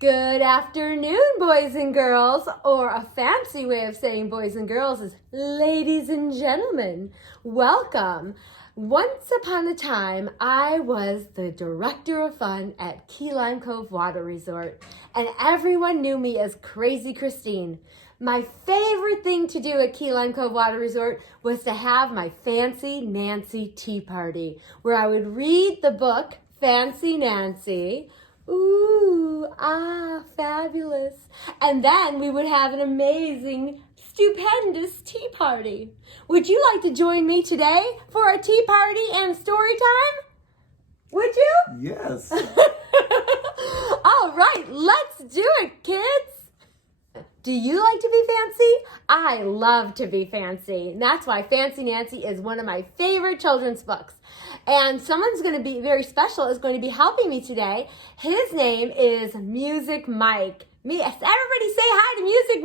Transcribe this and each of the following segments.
Good afternoon, boys and girls, or a fancy way of saying boys and girls is ladies and gentlemen. Welcome. Once upon a time, I was the director of fun at KeyLime Cove Water Resort, and everyone knew me as Crazy Christine. My favorite thing to do at KeyLime Cove Water Resort was to have my Fancy Nancy tea party, where I would read the book Fancy Nancy. Ooh, fabulous. And then we would have an amazing, stupendous tea party. Would you like to join me today for a tea party and story time? Would you? Yes. All right, let's do it, kids. Do you like to be fancy? I love to be fancy. And that's why Fancy Nancy is one of my favorite children's books. And someone's going to be very special is going to be helping me today. His name is Music Mike. Everybody say hi to Music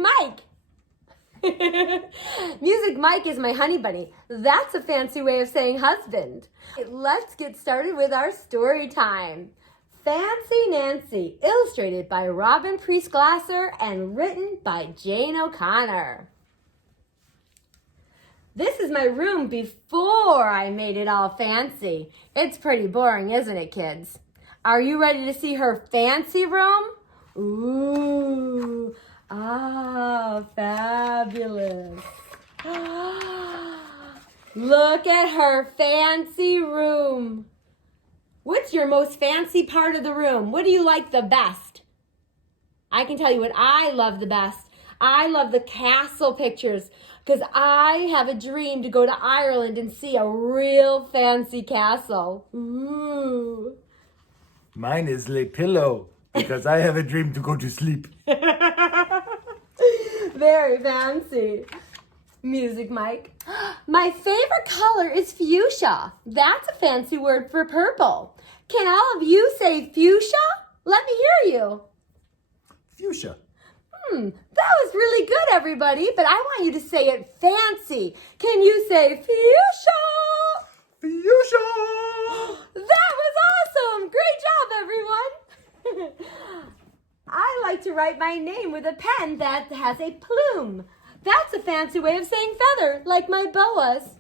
Mike. Music Mike is my honey bunny. That's a fancy way of saying husband. Let's get started with our story time. Fancy Nancy, illustrated by Robin Priest-Glasser and written by Jane O'Connor. This is my room before I made it all fancy. It's pretty boring, isn't it, kids? Are you ready to see her fancy room? Ooh, fabulous. Look at her fancy room. What's your most fancy part of the room? What do you like the best? I can tell you what I love the best. I love the castle pictures because I have a dream to go to Ireland and see a real fancy castle. Ooh. Mine is Le Pillow because I have a dream to go to sleep. Very fancy. Music Mike. My favorite color is fuchsia. That's a fancy word for purple. Can all of you say fuchsia? Let me hear you. Fuchsia. That was really good, everybody, but I want you to say it fancy. Can you say fuchsia? Fuchsia. That was awesome. Great job, everyone. I like to write my name with a pen that has a plume. That's a fancy way of saying feather, like my boas.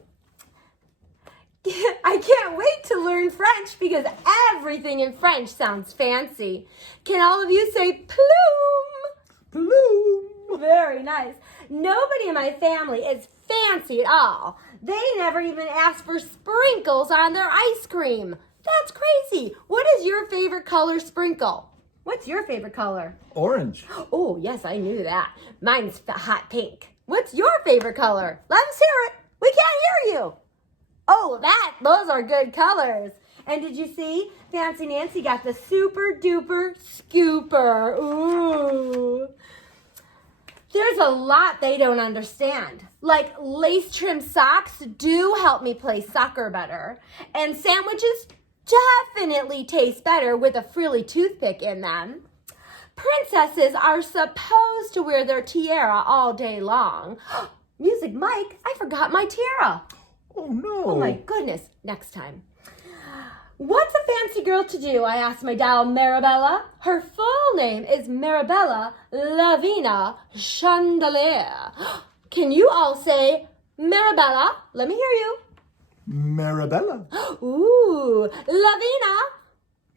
I can't wait to learn French because everything in French sounds fancy. Can all of you say plume? Plume. Very nice. Nobody in my family is fancy at all. They never even ask for sprinkles on their ice cream. That's crazy. What is your favorite color sprinkle? What's your favorite color? Orange. Oh, yes, I knew that. Mine's hot pink. What's your favorite color? Let us hear it. We can't hear you. Oh, those are good colors. And did you see? Fancy Nancy got the super duper scooper. Ooh. There's a lot they don't understand. Like lace trim socks do help me play soccer better. And sandwiches definitely taste better with a frilly toothpick in them. Princesses are supposed to wear their tiara all day long. Music Mike, I forgot my tiara. Oh, no. Oh, my goodness. Next time. What's a fancy girl to do? I asked my doll Marabella. Her full name is Marabella Lavina Chandelier. Can you all say Marabella? Let me hear you. Marabella. Ooh, Lavina.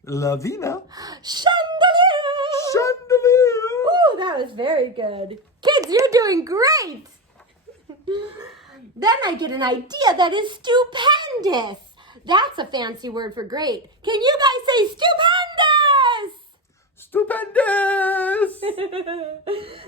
Lavina. Chandelier. Chandelier. Ooh, that was very good. Kids, you're doing great. Then I get an idea that is stupendous. That's a fancy word for great. Can you guys say stupendous? Stupendous.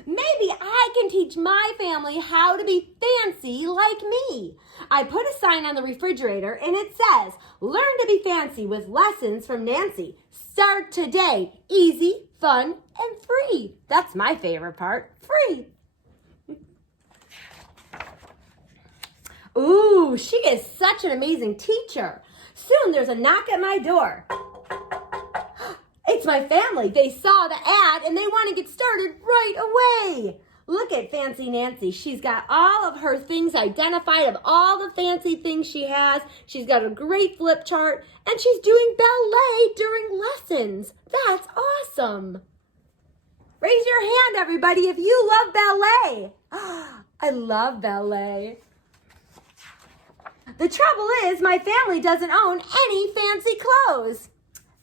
Maybe I can teach my family how to be fancy like me. I put a sign on the refrigerator and it says, learn to be fancy with lessons from Nancy. Start today. Easy, fun, and free. That's my favorite part. Free. Ooh, she is such an amazing teacher. Soon there's a knock at my door. It's my family. They saw the ad and they want to get started right away. Look at Fancy Nancy. She's got all of her things identified of all the fancy things she has. She's got a great flip chart and she's doing ballet during lessons. That's awesome. Raise your hand, everybody, if you love ballet. I love ballet. The trouble is, my family doesn't own any fancy clothes.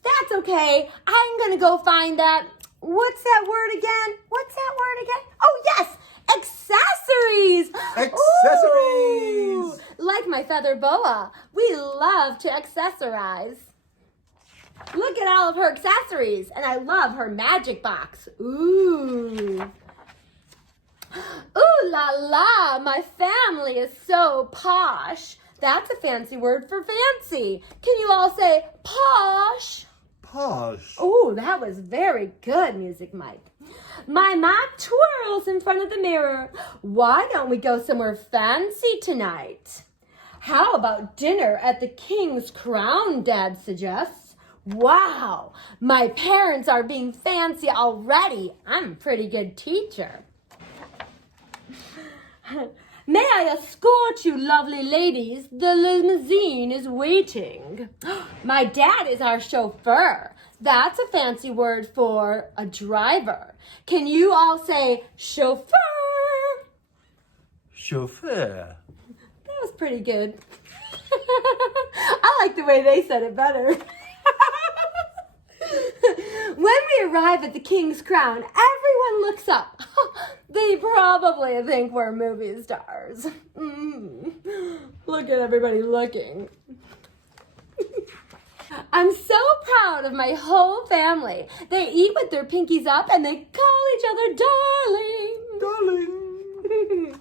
That's okay. I'm going to go find that. What's that word again? Oh, yes. Accessories. Accessories. Ooh, like my feather boa. We love to accessorize. Look at all of her accessories. And I love her magic box. Ooh. Ooh la la. My family is so posh. That's a fancy word for fancy. Can you all say posh? Posh. Oh, that was very good, Music Mike. My mom twirls in front of the mirror. Why don't we go somewhere fancy tonight? How about dinner at the King's Crown, Dad suggests. Wow, my parents are being fancy already. I'm a pretty good teacher. May I escort you, lovely ladies? The limousine is waiting. My dad is our chauffeur. That's a fancy word for a driver. Can you all say chauffeur? Chauffeur. That was pretty good. I like the way they said it better. When we arrive at the King's Crown, everyone looks up. They probably think we're movie stars. Look at everybody looking. I'm so proud of my whole family. They eat with their pinkies up and they call each other darling. Darling.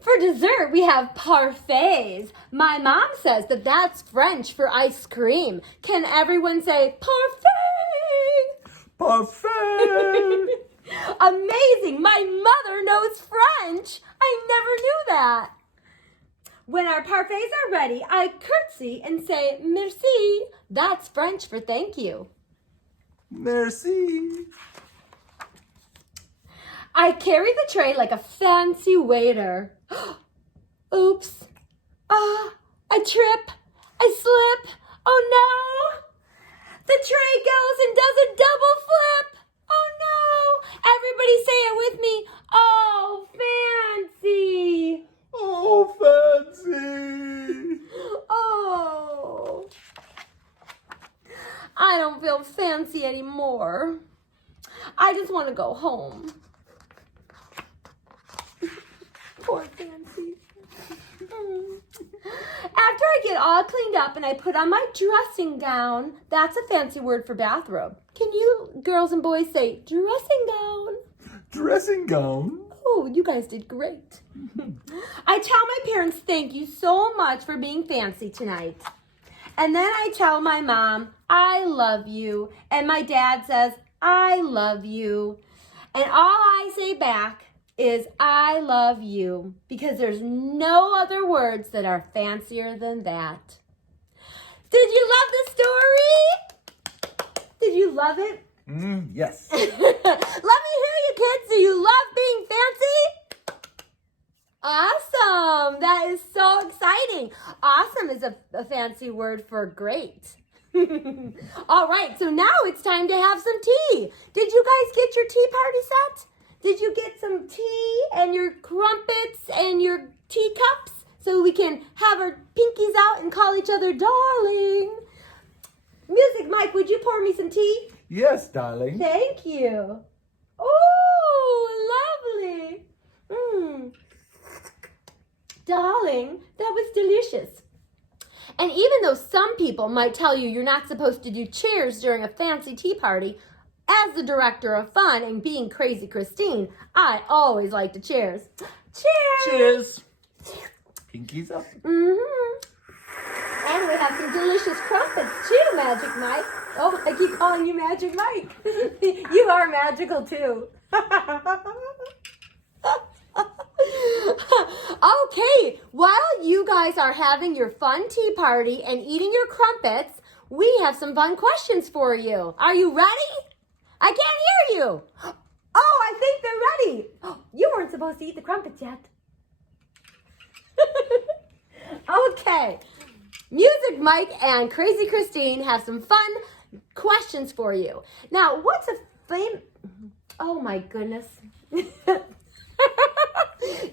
For dessert, we have parfaits. My mom says that that's French for ice cream. Can everyone say parfait? Parfait. Amazing! My mother knows French. I never knew that. When our parfaits are ready, I curtsy and say merci. That's French for thank you. Merci. I carry the tray like a fancy waiter. Oops. I trip. I slip. Oh no. The tray goes and does a double flip. Oh no. Everybody say it with me. Oh, fancy. Oh, fancy. Oh. I don't feel fancy anymore. I just want to go home. Poor fancy. After I get all cleaned up and I put on my dressing gown, that's a fancy word for bathrobe. Can you girls and boys say dressing gown? Dressing gown. Oh, you guys did great. I tell my parents thank you so much for being fancy tonight. And then I tell my mom, I love you. And my dad says, I love you. And all I say back is I love you, because there's no other words that are fancier than that. Did you love the story? Did you love it? Yes. Let me hear you, kids. Do you love being fancy? Awesome. That is so exciting. Awesome is a fancy word for great. All right, so now it's time to have some tea. Did you guys get your tea party set? Did you get some tea and your crumpets and your teacups so we can have our pinkies out and call each other darling? Music Mike, would you pour me some tea? Yes, darling. Thank you. Oh, lovely. Darling, that was delicious. And even though some people might tell you you're not supposed to do cheers during a fancy tea party, as the director of fun and being Crazy Christine, I always like to cheers. Cheers! Cheers. Pinkies up. And we have some delicious crumpets too, Magic Mike. Oh, I keep calling you Magic Mike. You are magical too. Okay, while you guys are having your fun tea party and eating your crumpets, we have some fun questions for you. Are you ready? I can't hear you. Oh, I think they're ready. You weren't supposed to eat the crumpets yet. Okay. Music Mike and Crazy Christine have some fun questions for you. Now, what's a oh my goodness.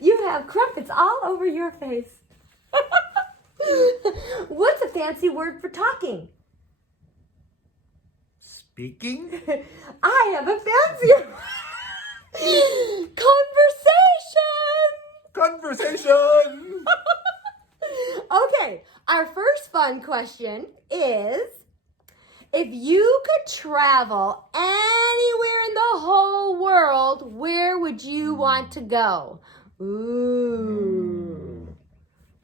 You have crumpets all over your face. What's a fancy word for talking? Speaking? I have a fancy Conversation! Okay, our first fun question is, if you could travel anywhere in the whole world, where would you want to go? Ooh.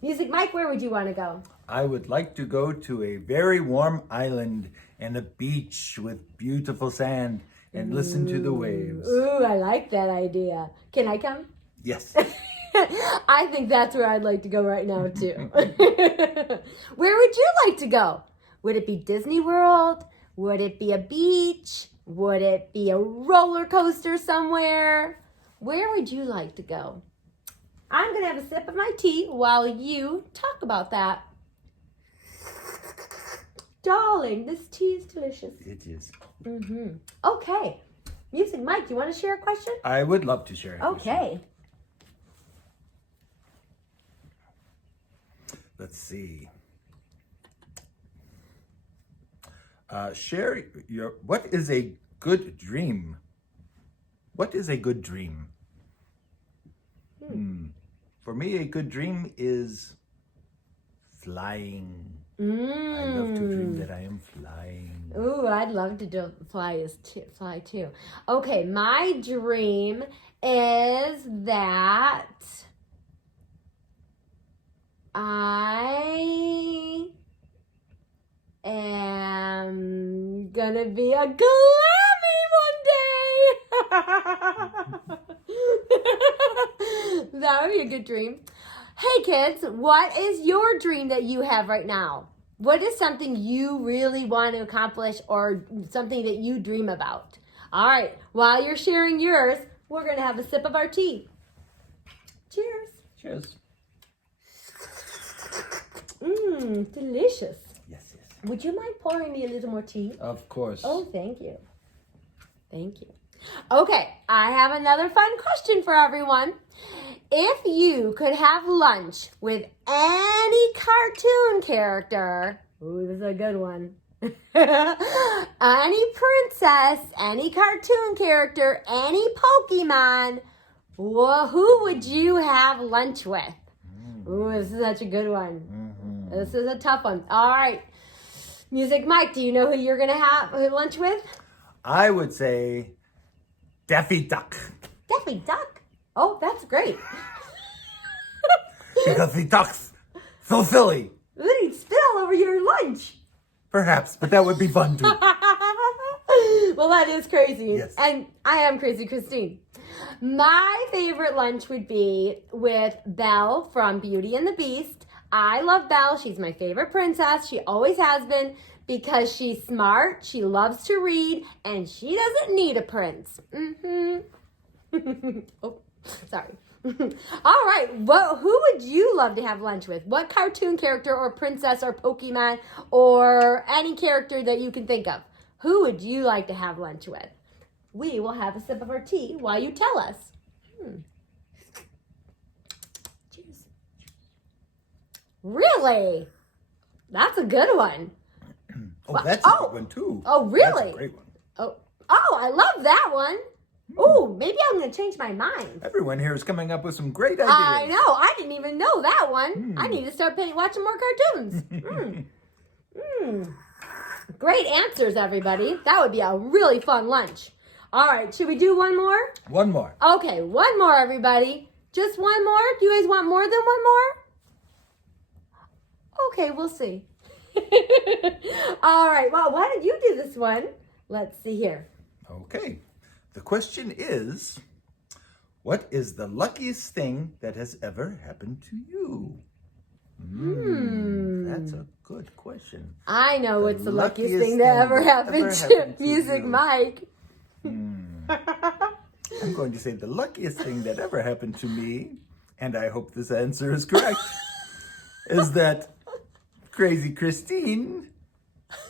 Music Mike, where would you want to go? I would like to go to a very warm island and a beach with beautiful sand and listen to the waves. Ooh, I like that idea. Can I come? Yes. I think that's where I'd like to go right now, too. Where would you like to go? Would it be Disney World? Would it be a beach? Would it be a roller coaster somewhere? Where would you like to go? I'm going to have a sip of my tea while you talk about that. Darling, this tea is delicious. It is. Mm-hmm. Okay. Music Mike, do you want to share a question? I would love to share a question. Okay. Let's see. Share your, what is a good dream? What is a good dream? For me, a good dream is flying. I love to dream that I am flying. Ooh, I'd love to fly too. Okay, my dream is that I am gonna be a Glammy one day. That would be a good dream. Hey kids, what is your dream that you have right now? What is something you really want to accomplish or something that you dream about? All right, while you're sharing yours, we're going to have a sip of our tea. Cheers. Cheers. Delicious. Yes, yes. Would you mind pouring me a little more tea? Of course. Oh, thank you. Thank you. Okay, I have another fun question for everyone. If you could have lunch with any cartoon character, ooh, this is a good one. Any princess, any cartoon character, any Pokemon, who would you have lunch with? Ooh, this is such a good one. This is a tough one. All right. Music Mike, do you know who you're going to have lunch with? I would say Daffy Duck. Daffy Duck? Oh, that's great. Because he talks so silly. Then he'd spit all over your lunch. Perhaps, but that would be fun too. Well, that is crazy. Yes. And I am Crazy Christine. My favorite lunch would be with Belle from Beauty and the Beast. I love Belle. She's my favorite princess. She always has been because she's smart, she loves to read, and she doesn't need a prince. Oh, sorry. All right. Well, who would you love to have lunch with? What cartoon character or princess or Pokemon or any character that you can think of? Who would you like to have lunch with? We will have a sip of our tea while you tell us. Cheers. Really? That's a good one. Oh, that's a good one too. Oh, really? That's a great one. Oh, I love that one. Oh, maybe I'm going to change my mind. Everyone here is coming up with some great ideas. I know. I didn't even know that one. I need to start watching more cartoons. Great answers, everybody. That would be a really fun lunch. All right. Should we do one more? One more. Okay. One more, everybody. Just one more? Do you guys want more than one more? Okay. We'll see. All right. Well, why don't you do this one? Let's see here. Okay. The question is, what is the luckiest thing that has ever happened to you? That's a good question. I know what's the luckiest thing that ever happened to Music Mike. I'm going to say the luckiest thing that ever happened to me, and I hope this answer is correct, is that Crazy Christine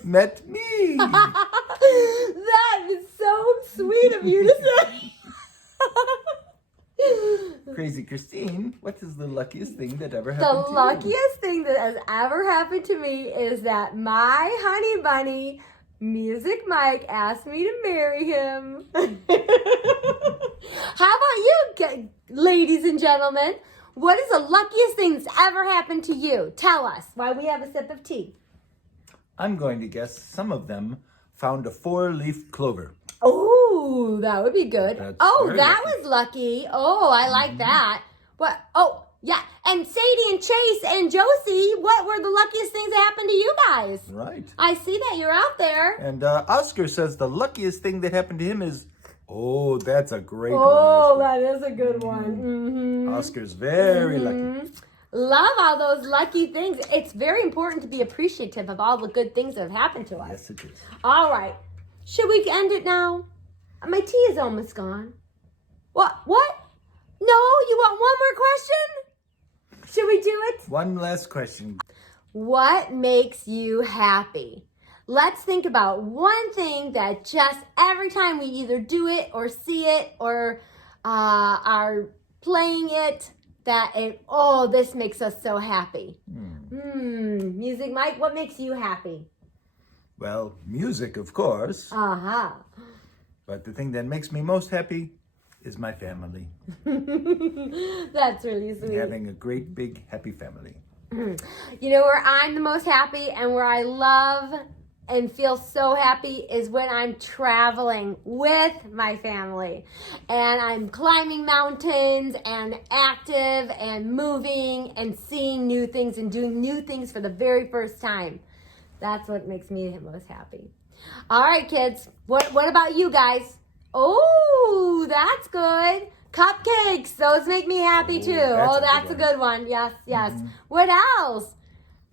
met me. That is so sweet of you to say. Crazy Christine, what is the luckiest thing that ever The happened to you? luckiest thing that has ever happened to me is that my honey bunny, Music Mike, asked me to marry him. How about you, ladies and gentlemen? What is the luckiest thing that's ever happened to you? Tell us while we have a sip of tea. I'm going to guess some of them found a 4-leaf clover. Oh, that would be good. That's Oh, very that lucky. was lucky. Oh, I like that. What? Oh, yeah. And Sadie and Chase and Josie, what were the luckiest things that happened to you guys? Right. I see that you're out there. And Oscar says the luckiest thing that happened to him is, oh, that's a great Oh, one. that is a good one. Mm-hmm. Oscar's very lucky. Love all those lucky things. It's very important to be appreciative of all the good things that have happened to us. Yes, it is. All right. Should we end it now? My tea is almost gone. What? What? No, you want one more question? Should we do it? One last question. What makes you happy? Let's think about one thing that just every time we either do it or see it or are playing it, this makes us so happy. Music Mike, what makes you happy? Well, music, of course. Uh-huh. But the thing that makes me most happy is my family. That's really sweet. Having a great, big, happy family. You know where I'm the most happy and where I love and feel so happy is when I'm traveling with my family. And I'm climbing mountains and active and moving and seeing new things and doing new things for the very first time. That's what makes me the most happy. All right, kids. What about you guys? Oh, that's good. Cupcakes. Those make me happy too. That's a good one. Yes, yes. What else?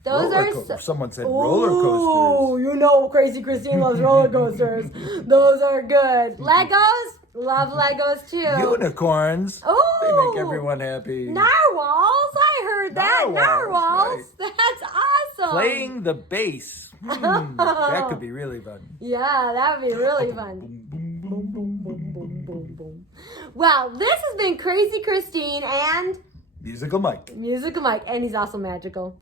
Someone said roller coasters. Oh, you know Crazy Christine loves roller coasters. Those are good. Legos? Love Legos too. Unicorns. Oh. They make everyone happy. Narwhals? I heard that. Narwhals. Right. That's awesome. Playing the bass. That could be really fun. Yeah, that would be really fun. Well, this has been Crazy Christine and Musical Mike. And he's also magical.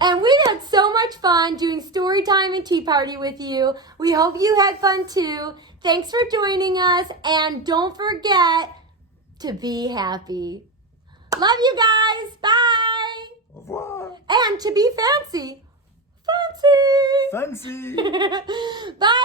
And we had so much fun doing story time and tea party with you. We hope you had fun too. Thanks for joining us, and don't forget to be happy. Love you guys. Bye. Au revoir. And to be fancy. Fancy. Bye.